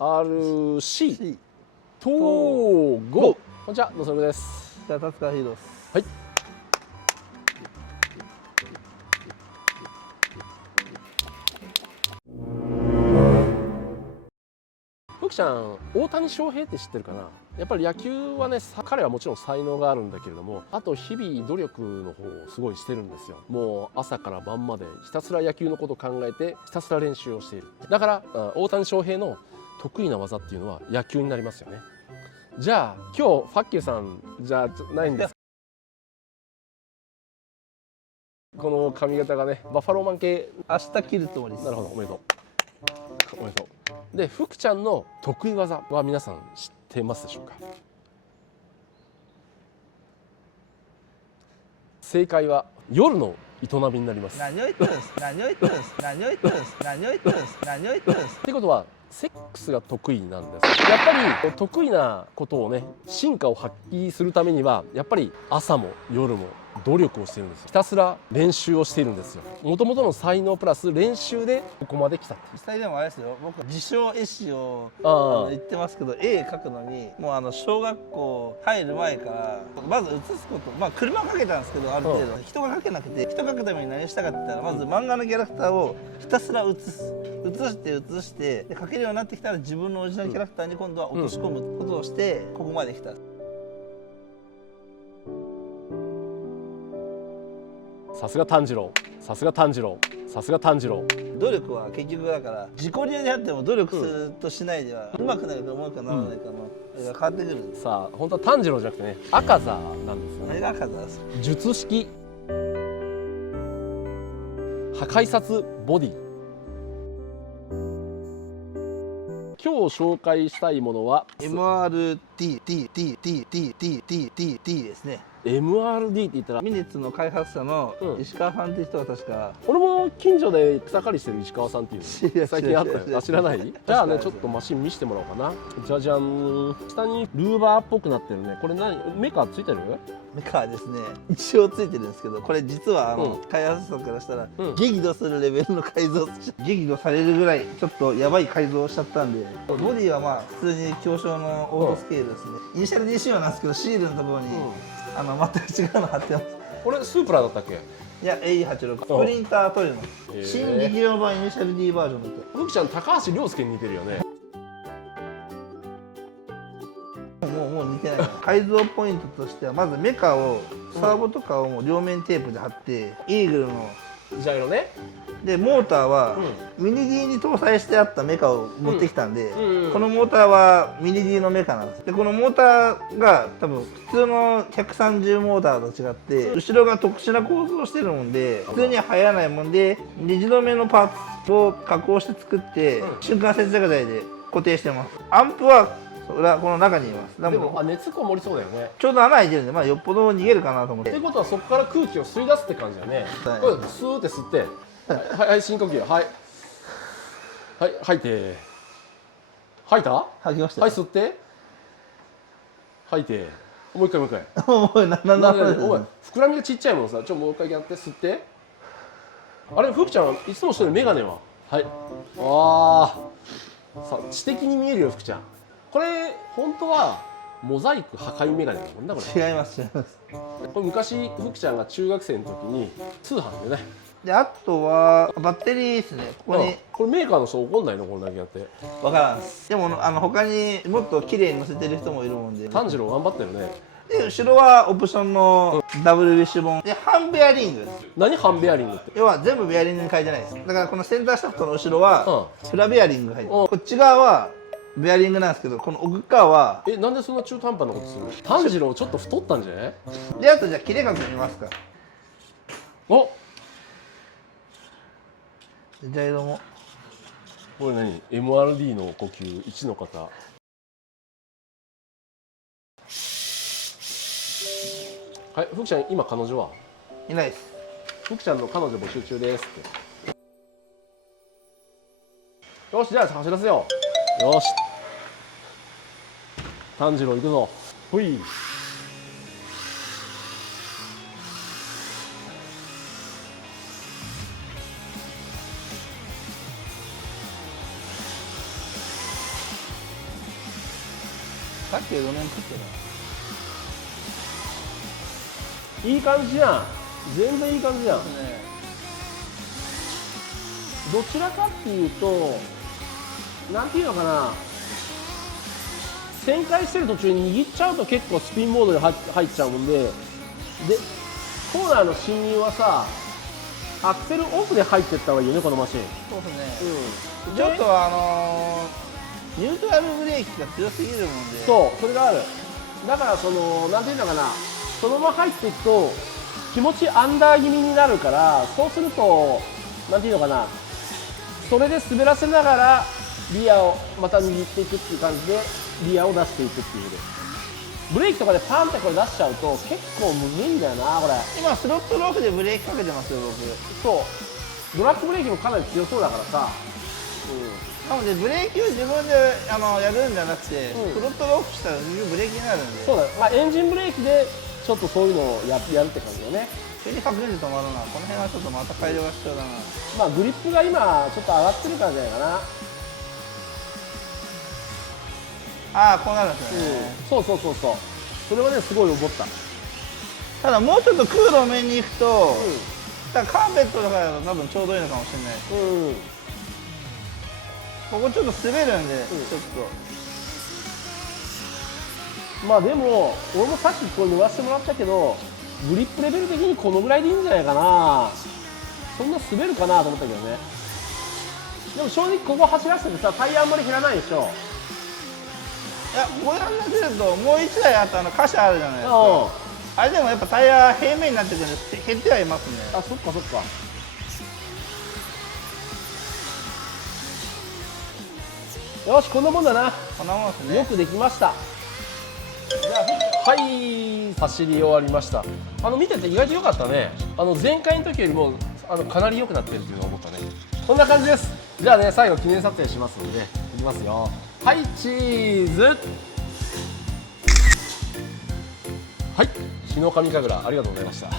RC と5。こんにちは、野添です。じゃあ達川ヒーローです。はい。福ちゃん、大谷翔平って知ってるかな。やっぱり野球はね、彼はもちろん才能があるんだけれども、あと日々努力の方をすごいしてるんですよ。もう朝から晩までひたすら野球のことを考えてひたすら練習をしている。だから大谷翔平の得意な技っていうのは野球になりますよね。じゃあ今日ファッキューさんじゃないんです。この髪型がね、バッファローマン系。明日切るつもりです。なるほど、おめでとう。おめでとう。で、福ちゃんの得意技は皆さん知ってますでしょうか。正解は夜の営みになります。何を言ってるんです。何を言ってるんです。何を言ってるんです。何を言ってるんです。何を言ってるんです。ってことはセックスが得意なんです。やっぱり得意なことをね、進化を発揮するためにはやっぱり朝も夜も努力をしているんです。ひたすら練習をしているんですよ。もともとの才能プラス練習でここまで来た。実際でもあれですよ、僕自称絵師を言ってますけど、絵描くのにもう小学校入る前からまず写すこと、車描けたんですけど、ある程度人が描けなくて、人描くために何したかって言ったら、まず漫画のキャラクターをひたすら写してで描けるようになってきたら、自分のオリジナルキャラクターに今度は落とし込むことをしてここまで来た。さすが炭治郎、さすが炭治郎、さすが炭治郎。努力は結局だから自己流にあっても努力するとしないではうまくなるかうまくならないかのあれが変わってくるんです。さあ本当は炭治郎じゃなくてね、赤座なんですよね。あれが赤座です。術式破壊殺ボディ。今日紹介したいものは MRD ですね。MRD って言ったらミニッツの開発者の石川さんっていう人は確か、俺も近所で草刈りしてる石川さんっていうの最近あったよ。知らない？じゃあね、ちょっとマシン見せてもらおうかな。じゃじゃん。下にルーバーっぽくなってるね。これ何？メカついてる？メカはですね、一応ついてるんですけど、これ実は開発者からしたら激怒するレベルの改造、激怒されるぐらいちょっとやばい改造をしちゃったんで、ボディは普通に強小のオートスケールですね。イニシャル D 仕様なんですけど、シールのところに全く違うの貼ってます。これスープラだったっけ？いや AE86 プリンタートイレの新劇場版イニシャル D バージョンだと。ふくちゃん高橋涼介に似てるよね。もう似てない。改造ポイントとしては、まずメカをサーボとかをもう両面テープで貼って、イーグルのジャイロね。でモーターはミニ D に搭載してあったメカを持ってきたんで、このモーターはミニ D のメカなんです。でこのモーターが多分普通の130モーターと違って後ろが特殊な構造をしてるもんで、普通には入らないもんで、ネジ止めのパーツを加工して作って瞬間接着剤で固定してます。アンプはこの中にいます。でも熱こもりそうだよね。ちょうど穴開いてるんで、よっぽど逃げるかなと思って。ってことはそこから空気を吸い出すって感じだね。はい、これスーって吸って、はい、深呼吸、はいはい、吐いて、吐いた？吐きました。はい、吸って、吐いて、もう一回もう一回。お前膨らみがちっちゃいもんさ、もう一回やって吸って。あれ、ふくちゃんいつもしてるメガネは？はい。さあ知的に見えるよ、ふくちゃん。これ本当はモザイク破壊メガネだもんな、これ。違います。これ昔ふくちゃんが中学生の時に通販でね。であとはバッテリーですね。ここにこれメーカーの人怒んないの？こんだけやって分からんす。でも他にもっと綺麗に乗せてる人もいるもんで。炭治郎頑張ってるね。で後ろはオプションのダブルウィッシュボンで半ベアリングです。何半ベアリングって？要は全部ベアリングに変えてないです。だからこのセンターシャフトの後ろはフラベアリングが入ってる。こっち側はベアリングなんですけど、この奥側はなんでそんな中途半端なことするの？炭治郎ちょっと太ったんじゃない？であとじゃあ切れ角見ますか。お、ジャイロもこれ何？ MRD の呼吸1の方。はい、ふくちゃん今彼女はいないです。ふくちゃんの彼女募集中ですって。よし、じゃあ走らせよう。よし、炭治郎行くぞ。ほい。さっきより5年経ってるいい感じじゃん。全然いい感じじゃん。ね。どちらかっていうと、なんていうのかな、旋回してる途中に握っちゃうと結構スピンモードに入っちゃうもんで、コーナーの進入はさ、アクセルオフで入ってった方がいいよね、このマシン。そうですね。うん、ちょっとニュートラルブレーキが強すぎるもんで。そう、それがある。だからなんていうのかな、そのまま入っていくと気持ちアンダー気味になるから、そうするとなんていうのかな、それで滑らせながらリアをまた握っていくっていう感じでリアを出していくっていう。ブレーキとかでパンってこれ出しちゃうと結構むずいんだよな、これ。今スロットロックでブレーキかけてますよ、僕。そう、ドラッグブレーキもかなり強そうだからさ、なのでブレーキを自分でやるんじゃなくて、うんスロットロックしたら自分ブレーキになるんで。そうだよ、まあ、エンジンブレーキでちょっとそういうのをやるって感じだね。急にカクンで止まるな。この辺はちょっとまた改良が必要だな。まあグリップが今ちょっと上がってるからじゃないかな。ああ、こうなるんですよね。そうそうそうそう、それはねすごい思った。ただもうちょっと空路面に行くと、カーペットとかだと多分ちょうどいいのかもしれない。うん、ここちょっと滑るんで、ちょっまあでも俺もさっきこれ乗らせてもらったけど、グリップレベル的にこのぐらいでいいんじゃないかな。そんな滑るかなと思ったけどね。でも正直ここ走らせてさ、タイヤあんまり減らないでしょ。と。いや、これ話せるともう1台あった貨車あるじゃないですか。あれでもやっぱタイヤ平面になってくるんで減ってはいますね。あ、そっかそっか。よし、こんなもんだな。こんなもんですね。よくできました。はい、走り終わりました。見てて意外と良かったね。前回の時よりもかなり良くなってるっていうのを思ったね。こんな感じです。じゃあね、最後記念撮影しますのでいきますよ。はい、チーズ。はい、日の神神楽ありがとうございました。